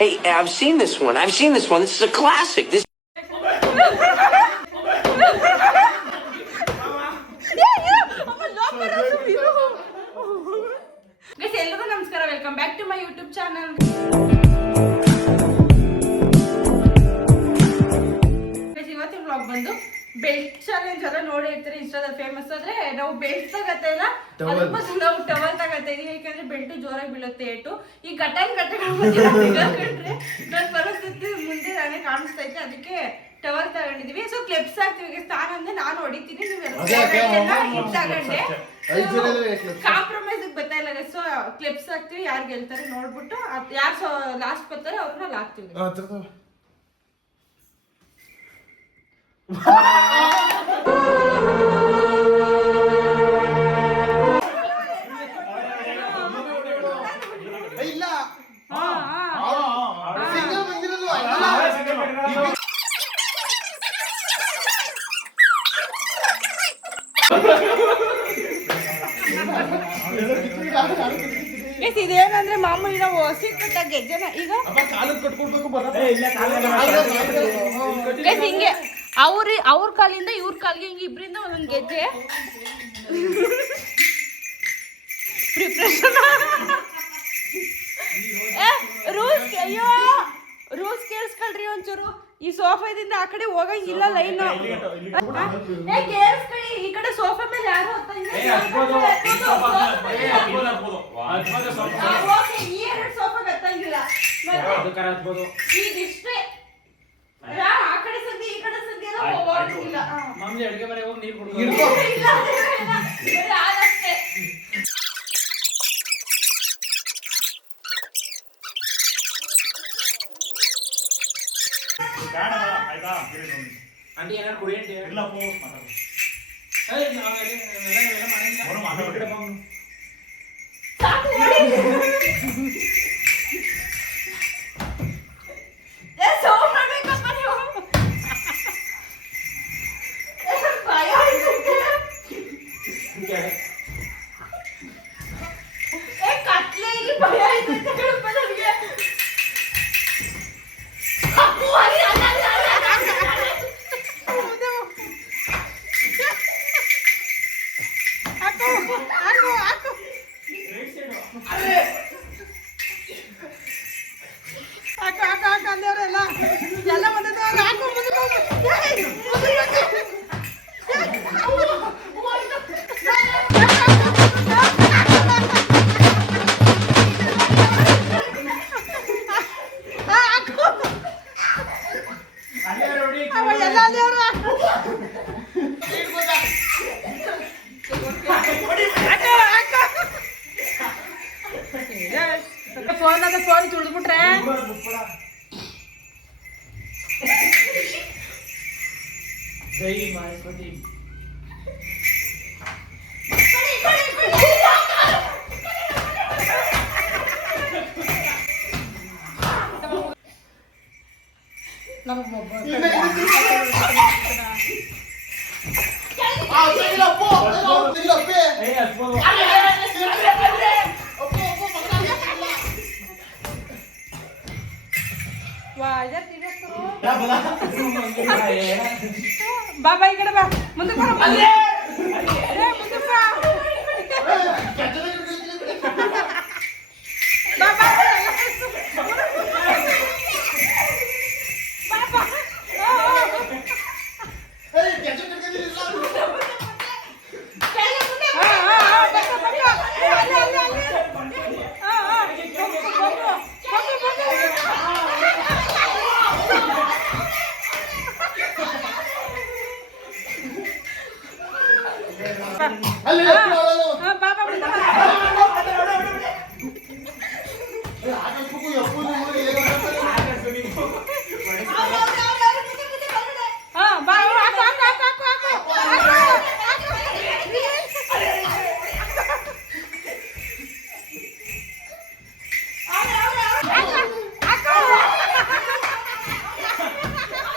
Hey, I've seen this one. This is a classic. This. ಎಲ್ರಿಗೂ ನಮಸ್ಕಾರ, welcome back to my YouTube channel. ಇವತ್ತಿನ vlog ಬಂದು belt challenge ಎಲ್ಲ ನೋಡಿ ಇರ್ತೀರಿ, ಇನ್ಸ್ಟಾದಲ್ಲಿ ಫೇಮಸ್. ಆದ್ರೆ ನಾವು ಬೆಲ್ಟ್ ತಗತ್ತೆ ಇಲ್ಲ, ಅದಕ್ಕೋಸ್ಕರ ನಾವು ಟವಲ್ ತಗತ್ತೆ ಇದೀವಿ. ಯಾಕಂದ್ರೆ ಬೆಲ್ಟ್ ಜೋರಾಗಿ ಬೀಳುತ್ತೆ ಏಟು. ಈ ಗಟನ್ ಕಂಡ್ರೆ ನನ್ನ ಪರಿಸ್ಥಿತಿ ಮುಂದೆ ನಾನೇ ಕಾಣಿಸ್ತೈತೆ, ಅದಕ್ಕೆ ಟವಲ್ ತಗೊಂಡಿದೀವಿ. ಸೊ ಕ್ಲಿಪ್ಸ್ ಹಾಕ್ತಿವಿ. ಸ್ಥಾನ ಅಂದ್ರೆ ನಾನು ಹೊಡಿತೀನಿ, ನೀವು ತಗೊಂಡೆ ಕಾಂಪ್ರಮೈಸ್ ಬರ್ತಾ ಇಲ್ಲ. ಸೊ ಕ್ಲಿಪ್ಸ್ ಹಾಕ್ತಿವಿ, ಯಾರು ಗೆಲ್ತಾರೆ ನೋಡ್ಬಿಟ್ಟು ಯಾರು ಲಾಸ್ಟ್ ಬರ್ತಾರೆ ಅವ್ರನ್ನ ಹಾಕ್ತಿವಿ. ಇದೇನಂದ್ರೆ ಮಾಮೂಲಿ ನಾವು ಸಿಕ್ಕ ಗೆಜ್ಜೆನ ಈಗ ಹಿಂಗೆ ಅವ್ರ ಕಾಲಿಂದ ಇವ್ರ ಕಾಲಿಗೆ ಹಿಂಗೆ ಇಬ್ರಿಂದ ಒಂದೊಂದು ಗೆಜ್ಜೆ ಪ್ರಿಪ್ರೇಷನ್. ರೂಲ್ಸ್ ಕೇಳಿಸ್ಕೊಳ್ರಿ ಒಂಚೂರು. ಈ ಸೋಫಾದಿಂದ ಆ ಕಡೆ ಹೋಗಂಗಿಲ್ಲ ಲೈನು. ಕೇಳಿಸ್ಕೊಳ್ಳಿ, ಈ ಕಡೆ ಸೋಫಾ ಮೇಲೆ ಯಾರು ಸೋಫಾ ಹತ್ತಂಗಿಲ್ಲ. ಇದಿಷ್ಟೇ ಆ ಕಡೆ ಸಂದಿ ಈ ಕಡೆ ಸಂದಿ ಎಲ್ಲ ಹೋಗಂಗಿಲ್ಲ. ಅದಷ್ಟೇ. ಆಂಟಿ ಏನಾರು ಕುಡಿ ಆಂಟಿ ಇಲ್ಲ ಪೋ ಮಾತಾಡು. ಫೋನ್ ತುಳಿದ್ಬಿಟ್ರೆ ಬಾಬಾ ಈ ಕಡೆ ಬಾ, ಮುಂದೆ ಬಾ, ಮುಂದೆ ಬಾ.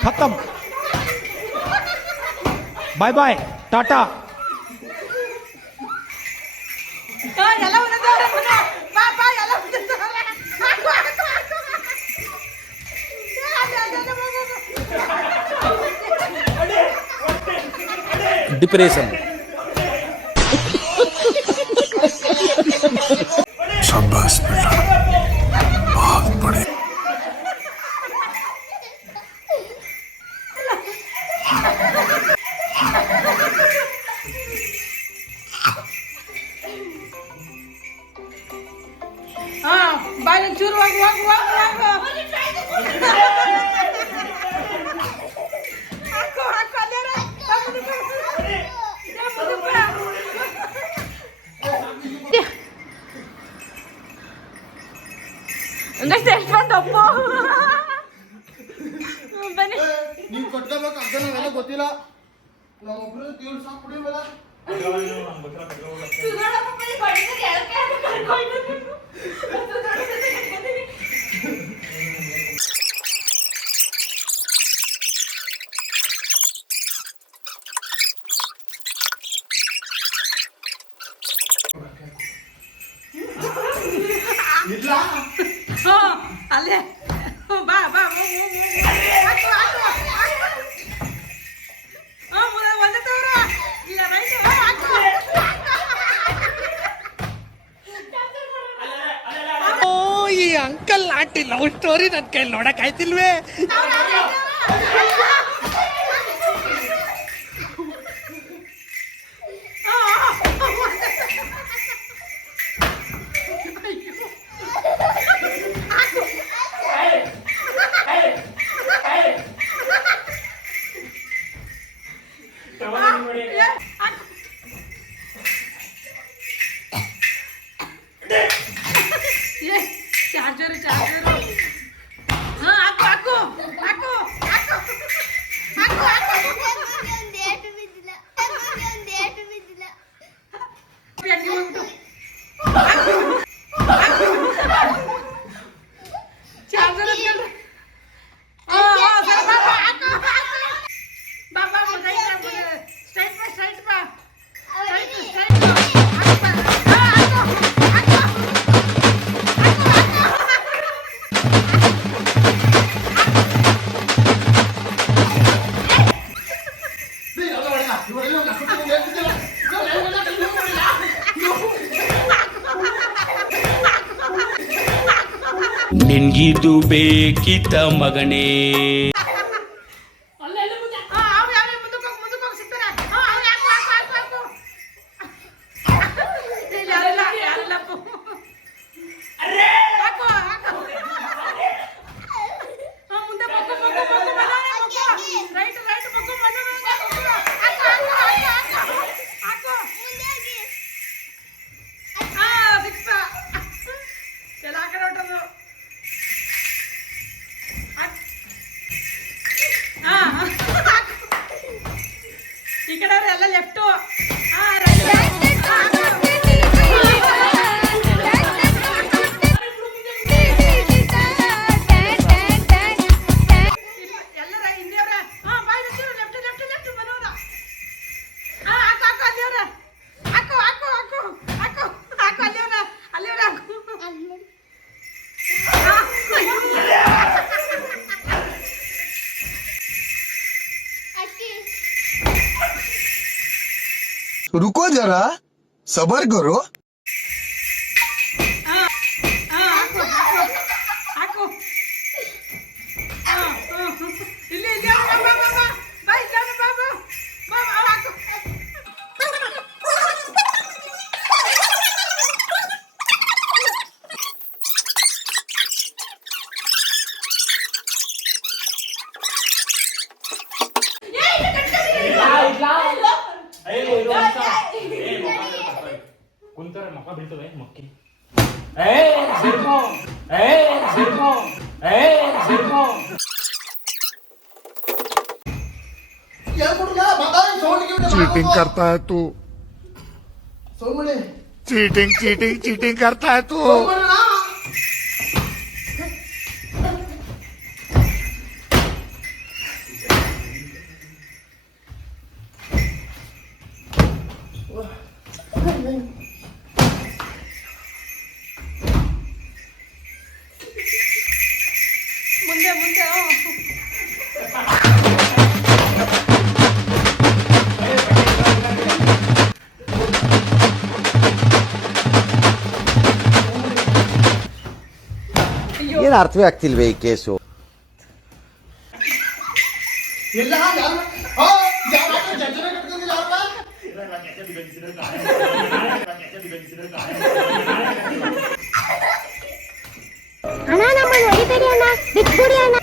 खत्म, बाय बाय, टाटा. ಎಲ್ಲ डिप्रेशन. शाबाश बेटा, बहुत बड़े. ಹಾ ಬಾಯ್ ಚೂರು ಹೋಗು ಹೋಗು ಹೋಗು ಹಾಕು ಹಾಕು ಅಲ್ಲೇರ ಹಂಗಷ್ಟೇ ಎಷ್ಟು ಬಂದು ಒಪ್ಪು ಬನ್ನಿ ನೀವು ಕಟ್ಕೋಬೇಕು ಅರ್ಧ ನಾವೆಲ್ಲ ಗೊತ್ತಿಲ್ಲ ನಾವೊಬ್ರು ದೇವ್ರು ಸಾಕು ಕುಡಿಯೋಲ್ಲ ಇಲ್ಲ ಅಲ್ಲೇ ಬಾ ಬಾ ಹಾಕು ಹಾಕು ಒಂದೇ ತವರ ಇಲ್ಲ ರೈಟ್ ಹಾಕು ಈ ಅಂಕಲ್ ಆಂಟಿ ಲವ್ ಸ್ಟೋರಿ ನನ್ನ ಕೈಲಿ ನೋಡಕ್ ಆಯ್ತಿಲ್ವೇ. ಚಾರ್ಜರ್ ಚಾರ್ಜರ್ ಹಾ ಹಾಕು ಹಾಕು ಹಾಕು ಹಾಕು ಹಾಕು ಚಾರ್ಜರ್ ಸ್ಟ್ರೈಟ್ ಬಾ ಸ್ಟ್ರೈಟ್ ಬಾ ನಿನ್ಗಿದು ಬೇಕಿತ್ತ ಮಗನೇ. ಈ ಕಡೆ ಎಲ್ಲ ಲೆಫ್ಟು ಎಲ್ಲರ ಹಿಂದಿಯವ್ರ ಬಾಯ್ ಲೆಫ್ಟ್ ಲೆಫ್ಟ್ ಲೆಫ್ಟ್ ಬರೋದ ಹಾಕು ಹಾಕು ಅಲ್ಲಿಯವ್ರ ಹಾಕು ಹಾಕು ಹಾಕು ಹಾಕು ಹಾಕು ಅಲ್ಲಿಯವ್ರ ಅಲ್ಲಿಯವ್ರ रुको जरा, सबर करो. ಹಾಕು ಇಲ್ಲಿ ಇಲ್ಲಿ ಬಾ ಬಾ ಬಾ ಬಾ ಇಲ್ಲ ಬಾ ಬಾ ಬಾ ಹಾಕು ಕುಂತಾರೆ ಮಕ್ಕ ಬೀಳ್ತವೆ ಮಕ್ಕಿ चीटिंग करता है तू, ಸೋಮಣಿ चीटिंग चीटिंग चीटिंग करता है तू. ಮುಂದೆ ಮುಂದೆ ಏನು ಅರ್ಥವೇ ಆಗ್ತಿಲ್ವೇ ಈ ಕೇಸು? ಎಲ್ಲ ಯಾರು ಜಜ್ಜನೆ ಕಟ್ಕೊಂಡಿಲ್ಲ ಅವ್ರನ್ನ ಅಣ್ಣ ನಮ್ಮನ್ನು ಹೊಡಿಬೇಡಿ ಅಣ್ಣ, ಬಿಟ್ಬಿಡಿ ಅಣ್ಣ.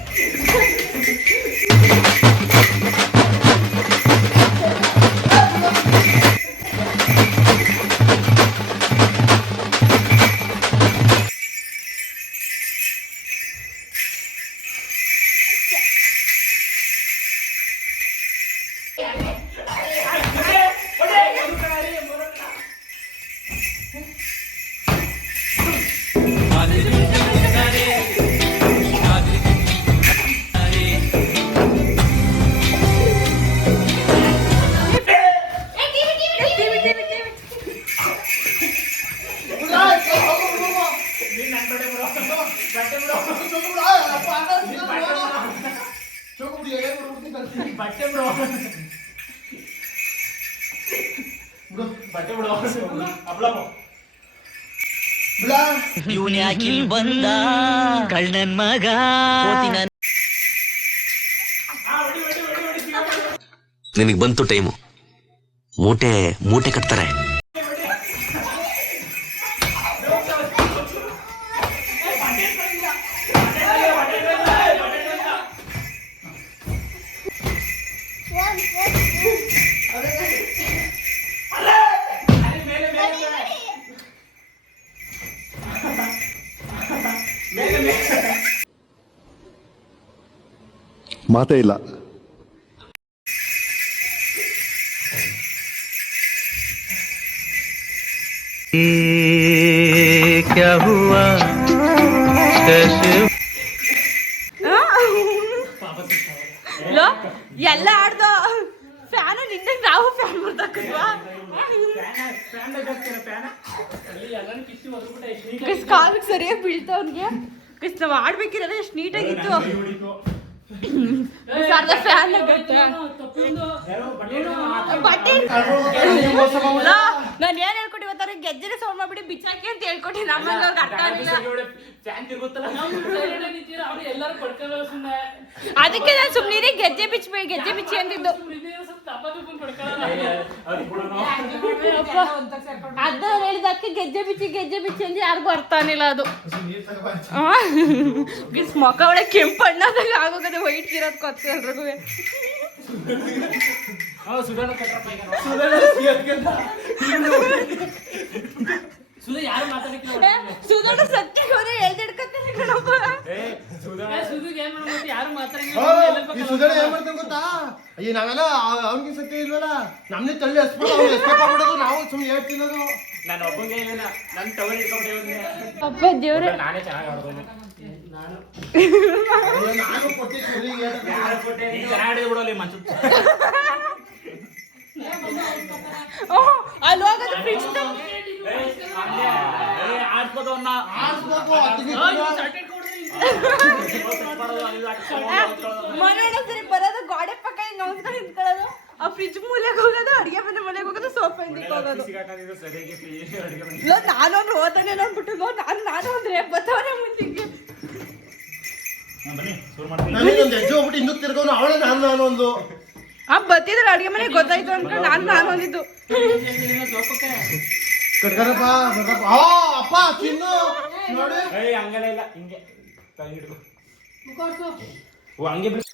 ಇವನ್ಯಾಕಿ ಬಂದ ಕಳ್ಳನ್ ಮಗ. ನಿನಗೆ ಬಂತು ಟೈಮು, ಮೂಟೆ ಮೂಟೆ ಕಟ್ತಾರೆ. ಮಾತೇ ಇಲ್ಲ. ಕ್ಯಾ ಹುವಾ ಎಲ್ಲ ಆಡ್ದ ಫ್ಯಾನ್ ನಿಂದ ನಾವು ಫ್ಯಾನ್ ಮಾಡ್ದಾಕಲ್ವಾ ಕಾಲಿಗೆ ಸರಿಯಾಗಿ ಬೀಳ್ತಾವನ್ಗೆ ನಾವು ಆಡ್ಬೇಕಿರೋದು ಎಷ್ಟು ನೀಟಾಗಿತ್ತು. ಅರ್ಧ ಫ್ಯಾನ್ ನಾನು ಏನ್ ಹೇಳ್ಕೊಟ್ಟು ಇವತ್ತಾರ ಗೆಜ್ಜೆನೆ ಸೌಂಡ್ ಮಾಡ್ಬಿಟ್ಟು ಬಿಚ್ಚಾಕಿ ಅಂತ ಹೇಳ್ಕೊಟ್ಟಿ. ನಮ್ಮಂಗ ಅರ್ಥ ಆಗಿಲ್ಲ. ಅದಕ್ಕೆ ನಾನು ಸುಮ್ಮನೆ ಗೆಜ್ಜೆ ಬಿಚ್ಚಿ ಅಂತಿದ್ದು. ಅದ ಹೇಳಿದಕ್ಕೆ ಗೆಜ್ಜೆ ಬಿಚ್ಚಿ ಅಂತ ಯಾರಿಗೂ ಅರ್ಥ ಆಗಿಲ್ಲ. ಅದು ಮೊಕ ಒಳಗೆ ಕೆಂಪಣ್ಣದಾಗ ಆಗೋಗದೆ ವೈಟ್ ಇರೋದು ಕೊತ್ತ ಎಲ್ರಿಗೂ. ಸುಧಾರಣ ಸತ್ಯ ಎಳ್ದಿಡ್ಕತ್ತಾನೆ ಕಣಪ್ಪ. ಸುಧಾರಣೆ ಏನ್ ಮಾಡ್ತಾನೆ ಗೊತ್ತಾ? ಅಯ್ಯ ನಾವೆಲ್ಲ ಅವ್ನಿಗೆ ಸತ್ಯ ಇಲ್ವಲ್ಲ, ನಮ್ನೆ ತಳ್ಳಿ ಹಸ್ಬಿಡೋದು ನಾವು ಸುಮ್ಮನೆ ಹೇಳ್ತಿರೋದು. ನಾನು ಒಬ್ಬಂಗೆ ಇಲ್ಲ, ನನ್ನ ಟವರ್ ಇಟ್ಕೊಂಡೆ ಅಪ್ಪ ದೇವ್ರೆ. ನಾನೇ ಚೆನ್ನಾಗಿ ಆಡ್ಬೋದು. ನಾನು ಕೊಟ್ಟಿ ಚೆನ್ನಾಗಿ ಬಿಡೋಲಿ ಮಂಚ ಅಲ್ಲಿ ಹೋಗೋದು ಫ್ರಿಡ್ಜ್ ಆಡ್ಸ್ಬೋದು ಮನೆಯೊಳಗೆ ಸರಿ ಬರೋದು, ಗೋಡೆ ಪಕ್ಕ ಹಿಂಗೆ ಅವಸ್ಕೊಂಡು ನಿಂತ್ಕೊಳ್ಳೋದು, ಆ ಫ್ರಿಡ್ಜ್ ಮೂಲೆಗೆ ಹೋಗೋದು, ಅಡುಗೆ ಮನೆ ಮೂಲೆಗೆ ಹೋಗೋದು, ಸೋಫಾ ಹಿಂದಕ್ಕೆ ಹೋಗೋದು. ನಾನೊಂದು ಓದನೆ ನೋಡ್ಬಿಟ್ಟು ನಾನು ಅಂದ್ರೆ ಬತ್ತವನೇ ಮುಂಚಿಗೆ ನನಗೊಂದು ಹೆಜ್ಜೆ ಹೋಗ್ಬಿಟ್ಟು ಹಿಂದಕ್ಕೆ ತಿರ್ಗೋನು ಅವಳೇ ನಾನು ಒಂದು ಬತ್ತಿದ್ರೆ ಅಡುಗೆ ಮನೆಗೆ ಗೊತ್ತಾಯ್ತು ಅನ್ಕೊಂಡು ನಾನು ಒಂದಿದ್ದು ಕಟ್ಕರಪ್ಪ ಅಪ್ಪ ತಿನ್ನು ನೋಡಿ. ಹಂಗೆಲ್ಲ ಇಲ್ಲ, ಹಿಂಗೆ ಕೈ ಹಿಡ್ಕೊ. ಹಂಗೆ ಬಿಡು.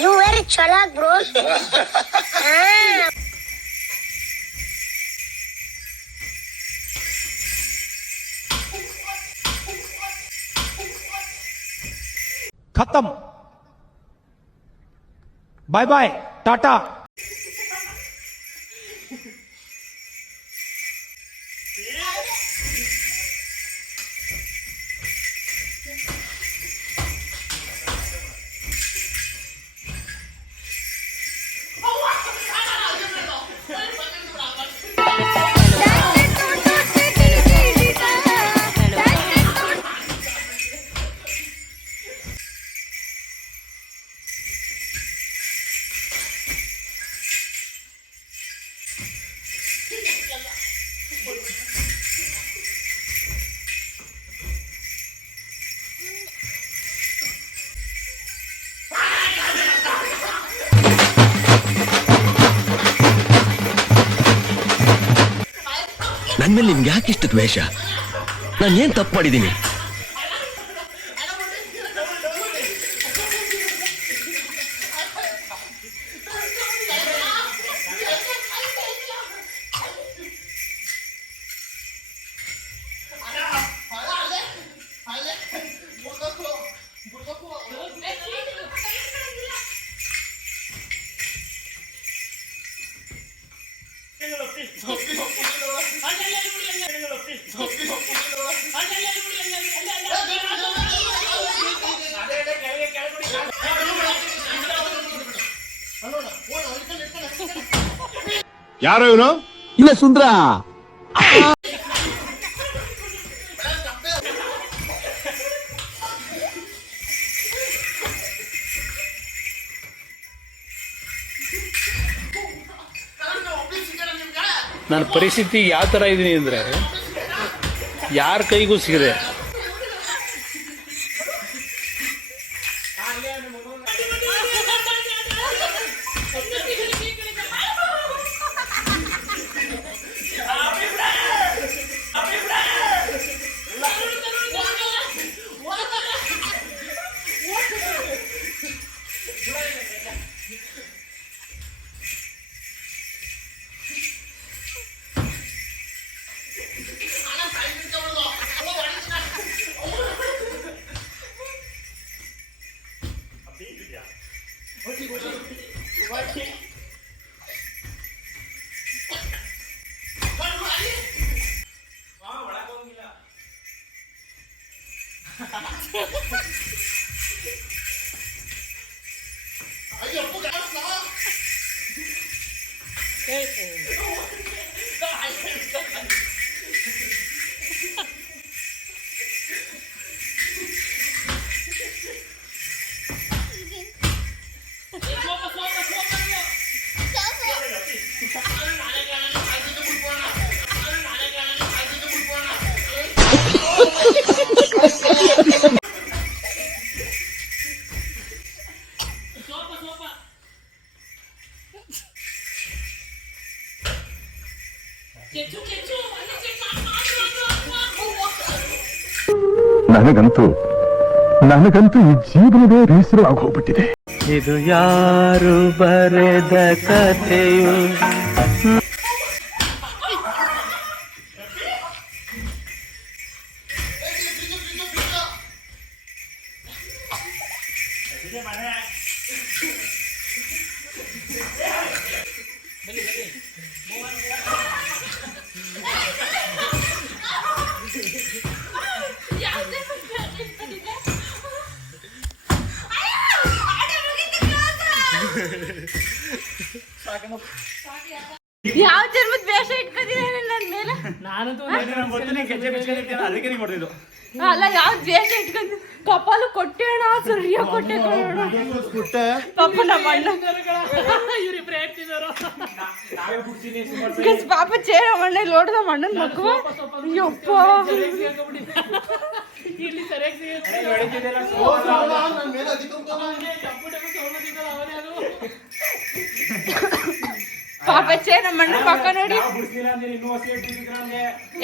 You very chalak, bro. खत्म. ಬಾಯ್ ಬಾಯ್ ಟಾಟಾ. ನನ್ ಮೇಲೆ ನಿಮ್ಗೆ ಯಾಕೆ ಇಷ್ಟು ದ್ವೇಷ? ನಾನು ಏನ್ ತಪ್ಪು ಮಾಡಿದ್ದೀನಿ? ಯಾರೋ ಇವನು? ಇಲ್ಲ ಸುಂದ್ರ. ನನ್ನ ಪರಿಸ್ಥಿತಿ ಯಾವ ಥರ ಇದ್ದೀನಿ ಅಂದರೆ ಯಾರ ಕೈಗೂ ಸಿಗದೆ ನನಗಂತೂ ಈ ಜೀವನವೇ ಬೇಸರವಾಗಿ ಹೋಗ್ಬಿಟ್ಟಿದೆ. ಇದು ಯಾರು ಬರೆದ ಕಥೆಯು? ಯಾವ ಜನ್ಮದ ವೇಷ ಇಟ್ಕೊಂಡಿದ್ದೇನೆ ನನ್ನ ಮೇಲೆ? ಅಲ್ಲ, ಯಾವ ದ್ವೇಷ ಇಟ್ಕೊಂಡು ಕಪಾಲು ಕೊಟ್ಟೇಣ, ಸರಿಯ ಕೊಟ್ಟೆ ಪಾಪ ನಮ್ಮ ಅಣ್ಣ ಪಾಪ ಚೇರ ಮಣ್ಣ ಲೋಡ್ದ ಮಣ್ಣನ ಮಕ್ಕಳು. ಯಪ್ಪ ಪಾಪ ಚೇ ನಮ್ಮ ಅಣ್ಣ ಪಕ್ಕ ನೋಡಿ.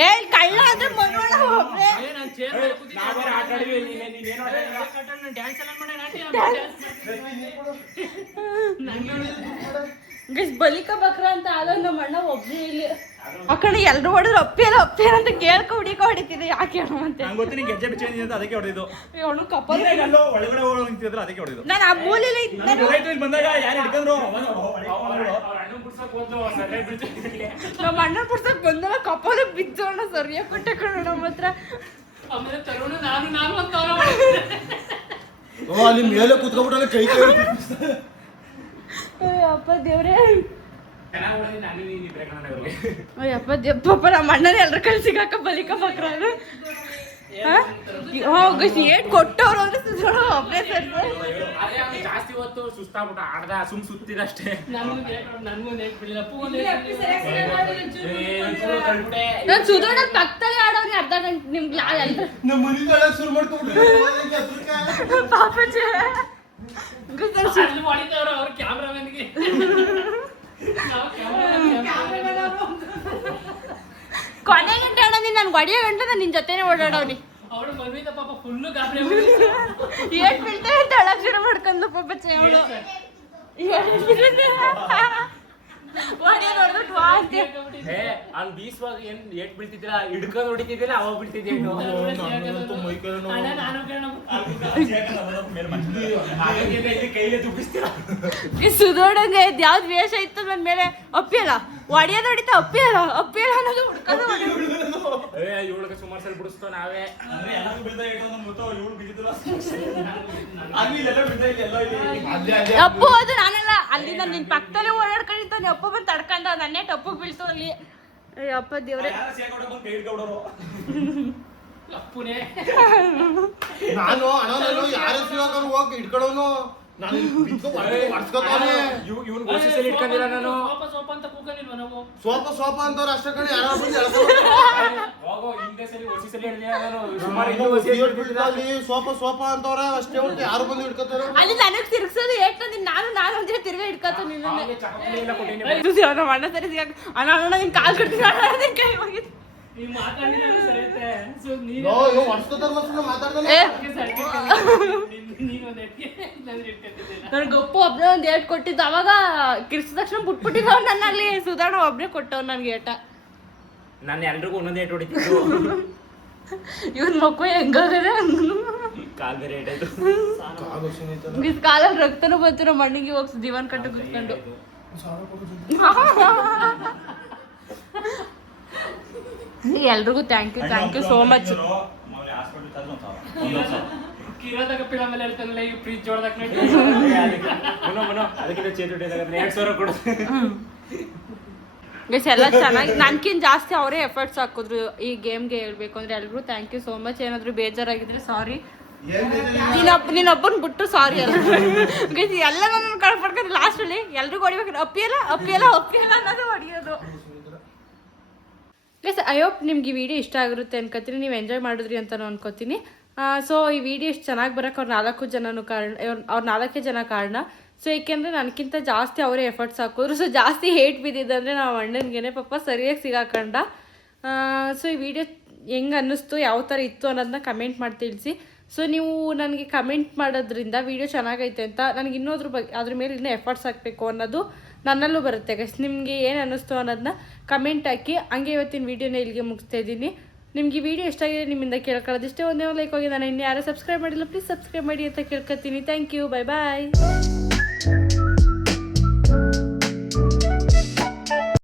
ಏ ಕಳ್ಳ ಅಂದ್ರೆ ಮಗಳೋಣ ಒಬ್ರೆ. ಗೈಸ್ ಬಲಿಕ ಬಕ್ರ ಅಂತ ಆದಾಗ ನಮ್ಮ ಅಣ್ಣ ಒಬ್ಬನೇ ಇಲ್ಲಿ ಆ ಕಡೆ ಎಲ್ಲರೂ ಹೊಡೆದ್ರು ಅಪ್ಪಿಯಲ್ಲ ಅಂತ ಕೇಳ್ಕೊ ಹೊಡಿತಿದ್ದೆ ಯಾಕೆ ಹೇಳೋ ಅಂತ ನಂಗೆ ಗೊತ್ತು ನೀನು ಗೆಜ್ಜೆ ಬಿಚ್ಚಿ ಅಂತ ಅದಕ್ಕೆ ಹೊಡೆದಿದ್ದು ಅವನು ಕಪ್ಪಲ್ ಎಲ್ಲೋ ಒಳಗಡೆ ನಿಂತಿದ್ರು ಅದಕ್ಕೆ ಹೊಡೆದಿದ್ದು ನಾನು ಆ ಮೂಲೆಯಲ್ಲಿ ಇಲ್ಲಿ ಬಂದಾಗ ಯಾರು ಹಿಡ್ಕೊಂಡ್ರು ನಮ್ಮ ಅಣ್ಣ ಪುಡ್ಸಕ್ ಬಂದಲ್ಲ ಕಪ್ಪಲ ಬಿದ್ದೋಣ ಸರಿಯಾಗಿ ಕೊಟ್ಟೆ ಕಣ ನಮ್ಮ ಹತ್ರ ಆಮೇಲೆ ತರುಣ ನಾನು ಅಂತ ಓ ಅಲ್ಲಿ ಮೇಲೆ ಕೂತ್ಕೊಂಡ್ಬಿಟ್ರೆ ಕೈ ಅಪ್ಪ ದೇವ್ರೇ ಚೆನ್ನಾಗಿ ಹೊಡೆದಿ ನಾನು ನೀನು ಇಬ್ಬರೇ ಕಣ ಅವ್ರಿಗೆ ಅಯ್ಯಪ್ಪ ದೇವಪ್ಪ ನಮ್ಮ ಅಣ್ಣನ ಎಲ್ಲರ ಕೈ ಸಿಗಾಕ ಬಲಿಕ ಬಕ್ರ ಏಟ್ ಕೊಟ್ಟವ್ರು ಅಂದ್ರೆ ಒಬ್ಬನೇ ಸರ್ ಜಾಸ್ತಿ ಹೊತ್ತು ಸುಸ್ತಾಗ್ಬಿಟ್ಟ ಆಡ್ದ ಸುಮ್ ಸುತ್ತಿದ ಅಷ್ಟೇ ನಾನು ಸುಧಾರಣ ಪಕ್ಕದಲ್ಲಿ ಆಡೋನಿ ಅರ್ಧ ಗಂಟೆ ನಿಮ್ಗೆ ಎಲ್ರು ನಮ್ಮ ಮನೆ ಶುರು ಮಾಡ್ಕೊಂಡ್ಬಿಟ್ಟು ಪಾಪ ಅವ್ರ ಕ್ಯಾಮ್ರಾಮನ್ಗೆ ಕೊನೆ ಗಂಟೆ ಆಡೋನಿ ನಾನು ಹೊಡೆಯೋ ಗಂಟೆ ನಾನು ನಿನ್ ಜೊತೆನೆ ಓಡಾಡೋನಿ ಅವಳು ಮಲ್ವಿದ ಪಾಪ ಫುಲ್ಲು ಗಾಬರಿ ಏಟ್ ಬೀಳ್ತೇವೆ ಅಂತ ಅಳಕ್ ಶುರು ಮಾಡ್ಕೊಂಡು ಪಾಪ ಚೇವಳು ಹೊಡೆಯೋ ನೋಡಿದ್ರೆ ವಾ ಅಂತ ಅವ್ನು ಬೀಸುವಾಗ ಏನ್ ಏಟ್ ಬೀಳ್ತಿದ್ದಿಲ್ಲ ಹಿಡ್ಕೊಂಡು ಹೊಡಿತಿದ್ದಿಲ್ಲ ಅವಾಗ ಬೀಳ್ತಿದ್ದೆ ಕೈಲೇ ತುಪ್ಪಿಸ್ತೀರ ಸುಧೋಡಂಗೆ ಯಾವ್ದು ವೇಷ ಇತ್ತು ನನ್ನ ಮೇಲೆ ಅಪ್ಪಿಯಲ್ಲ ಹೊಡೆಯೋದು ಹೊಡಿತಾ ಅಪ್ಪಿಯಲ್ಲ ಅನ್ನೋದು ಹುಡ್ಕೋದು ಇವಳಿಗೆ ಸುಮಾರು ಸಲ ಬಿಡಿಸ್ತೋ ನಾವೇ ಅಪ್ಪು ಅದು ನಾನಲ್ಲ ಅಲ್ಲಿ ನಾನು ನಿನ್ ಪಕ್ಕದಲ್ಲೇ ಓಡಾಡ್ಕೊಂಡಿದ್ದಾನೆ ಅಪ್ಪ ಬಂದು ತಡ್ಕೊಂಡ ನನ್ನೇ ಟಪ್ಪು ಬೀಳ್ತು ಅಲ್ಲಿ ಅಪ್ಪ ದೇವ್ರೆ ಅಪ್ಪುನೇ ನಾನು ಅಣ್ಣನಲ್ಲೂ ಯಾರ ಸಿಗಾಕ ಹೋಗಿ ಇಟ್ಕೊಳ್ಳೋನು ನಾನು ಹೊಡ್ಸ್ಕೊತಾನೆ ಇವ್ನು ಗೋಸಿಸಲ್ಲಿ ಇಟ್ಕೊಂಡಿಲ್ಲ ನಾನು ಸೋಪ ಅಂತ ಕೂಕೊಂಡಿಲ್ವ ನಾವು ಸೋಪ ಅಂತವ್ರು ಅಷ್ಟೇ ಕಡೆ ಯಾರು ಬಂದು ಹೋಗೋ ಹಿಂದೆ ಸಲ ಗೋಸಿಸಲ್ಲಿ ಹಿಡಿದಿಲ್ಲ ನಾನು ಸುಮಾರು ಇನ್ನೂ ಗೋಸಿ ಸೋಪ ಅಂತವ್ರ ಅಷ್ಟೇ ಹೊರತು ಯಾರು ಬಂದು ಇಟ್ಕೊತಾರ ಅಲ್ಲಿ ನನಗ್ ತಿರ್ಗ್ಸೋದು ಏಟ್ ನಾನು ಅಂದ್ರೆ ತಿರ್ಗಾ ಇಟ್ಕೊತ ನಿನ್ನ ಎಲ್ಲ ಕೊಟ್ಟಿನಿ ನಮ್ಮ ಅಣ್ಣ ಸರಿ ಸಿಗಾಕ ಅಣ್ಣ ನಿನ್ ಕಾಲ್ ಕೊಡ್ತೀನಿ ಅಣ್ಣ ಕೈ ಹೋಗಿತ್ತು ನೀವು ಮಾತಾಡಿದ್ರೆ ಸರಿ ಐತೆ ಸೊ ನೀನು ಹೊಡ್ಸ್ಕೊತಾರ ಮಾತಾಡ್ತಾನೆ ನನ್ ಗಪ್ಪು ಒಬ್ನೇ ಒಂದ್ ಏಟ್ ಕೊಟ್ಟಿದ್ದು ಅವಾಗ ಕಿರ್ಸಿದ ತಕ್ಷಣ ಬಿಟ್ಬಿಟ್ಟಿದ್ದವ್ ನನ್ನ ಅಲ್ಲಿ ಸುಧಾರಣ ಒಬ್ನೇ ಕೊಟ್ಟವ್ ನನ್ಗೆ ಏಟ ನಾನು ಎಲ್ರಿಗೂ ಒಂದೊಂದು ಏಟ್ ಹೊಡಿತಿದ್ದು ಇವ್ನ ಮಕ್ಕಳು ಹೆಂಗಾಗದೆ ಕಾಲ್ ಬೇರೆ ಏಟಾಯ್ತು ಇದ್ ಕಾಲಲ್ಲಿ ರಕ್ತನೂ ಬಂತು ನಮ್ಮ ಮಣ್ಣಿಗೆ ಹೋಗಿ ಜೀವನ್ ಕಟ್ಟು ಕುತ್ಕೊಂಡು ಎಲ್ರಿಗೂ ಥ್ಯಾಂಕ್ ಯು ಸೋ ಮಚ್ ಕಿರೋದಾಗ ಪಿಳ ಮೇಲೆ ಹೇಳ್ತಾನಲ್ಲ ಈ ಫ್ರಿಜ್ ಜೋಡ್ದಾಗ ಅದಕ್ಕಿಂತ ಚೇತು 2,000 ಕೊಡು ಗೈಸ್ ಎಲ್ಲ ಚೆನ್ನಾಗಿ ನನ್ಕಿಂತ ಜಾಸ್ತಿ ಅವರೇ ಎಫರ್ಟ್ಸ್ ಹಾಕಿದ್ರು ಈ ಗೇಮ್ಗೆ ಹೇಳ್ಬೇಕು ಅಂದ್ರೆ ಎಲ್ರಿಗೂ ಥ್ಯಾಂಕ್ ಯು ಸೋ ಮಚ್ ಏನಾದ್ರು ಬೇಜಾರಾಗಿದ್ರೆ ಸಾರಿ ನೀನೊಬ್ಬನ್ ಬಿಟ್ಟು ಸಾರಿ ಅಲ್ಲ ಗೈಸ್ ಎಲ್ಲ ನನ್ನ ಕಳ್ಪಡ್ಕೊಂಡು ಲಾಸ್ಟಲ್ಲಿ ಎಲ್ರಿಗೂ ಹೊಡಿಬೇಕು ಅಪ್ಪಿಯಲ್ಲ ಅನ್ನೋದು ಹೊಡಿಯೋದು ಗೈಸ್ ಐ ಹೋಪ್ ನಿಮ್ಗೆ ಈ ವಿಡಿಯೋ ಇಷ್ಟ ಆಗಿರುತ್ತೆ ಅನ್ಕೋತೀನಿ ನೀವು ಎಂಜಾಯ್ ಮಾಡಿದ್ರಿ ಅಂತ ಅನ್ಕೋತೀನಿ ಸೊ ಈ ವಿಡಿಯೋ ಇಷ್ಟು ಚೆನ್ನಾಗಿ ಬರೋಕ್ಕೆ ಅವ್ರು 4 ಜನ ಕಾರಣ ಸೊ ಏಕೆಂದರೆ ನನಗಿಂತ ಜಾಸ್ತಿ ಅವರೇ ಎಫರ್ಟ್ಸ್ ಹಾಕಿದ್ರು ಸೊ ಜಾಸ್ತಿ ಹೇಟ್ ಬಿದ್ದಿದ್ದಂದರೆ ನಾವು ಅಣ್ಣನಿಗೆ ಪಾಪ ಸರಿಯಾಗಿ ಸಿಗಾಕಂಡ ಸೊ ಈ ವಿಡಿಯೋ ಹೆಂಗೆ ಅನ್ನಿಸ್ತು ಯಾವ ಥರ ಇತ್ತು ಅನ್ನೋದನ್ನ ಕಮೆಂಟ್ ಮಾಡಿ ತಿಳಿಸಿ ಸೊ ನೀವು ನನಗೆ ಕಮೆಂಟ್ ಮಾಡೋದ್ರಿಂದ ವಿಡಿಯೋ ಚೆನ್ನಾಗೈತೆ ಅಂತ ನನಗೆ ಅದ್ರ ಮೇಲೆ ಇನ್ನೂ ಎಫರ್ಟ್ಸ್ ಹಾಕಬೇಕು ಅನ್ನೋದು ನನ್ನಲ್ಲೂ ಬರುತ್ತೆ ಗೈಸ್ ನಿಮಗೆ ಏನು ಅನ್ನಿಸ್ತು ಅನ್ನೋದನ್ನ ಕಮೆಂಟ್ ಹಾಕಿ ಹಂಗೆ ಇವತ್ತಿನ ವೀಡಿಯೋನ ಇಲ್ಲಿಗೆ ಮುಗಿಸ್ತಾ ಇದ್ದೀನಿ ನಿಮ್ಗೆ ಈ ವಿಡಿಯೋ ಇಷ್ಟ ಆಗಿದೆ ನಿಮ್ಮಿಂದ ಕೇಳ್ಕೊಳ್ಳೋದಿಷ್ಟೇ ಒಂದೇ ಒಂದು ಲೈಕ್ ಹೋಗಿ ನಾನು ಇನ್ನು ಯಾರು ಸಬ್ಸ್ಕ್ರೈಬ್ ಮಾಡಿಲ್ಲ ಪ್ಲೀಸ್ ಸಬ್ಸ್ಕ್ರೈಬ್ ಮಾಡಿ ಅಂತ ಕೇಳ್ಕೊತೀನಿ ಥ್ಯಾಂಕ್ ಯು ಬಾಯ್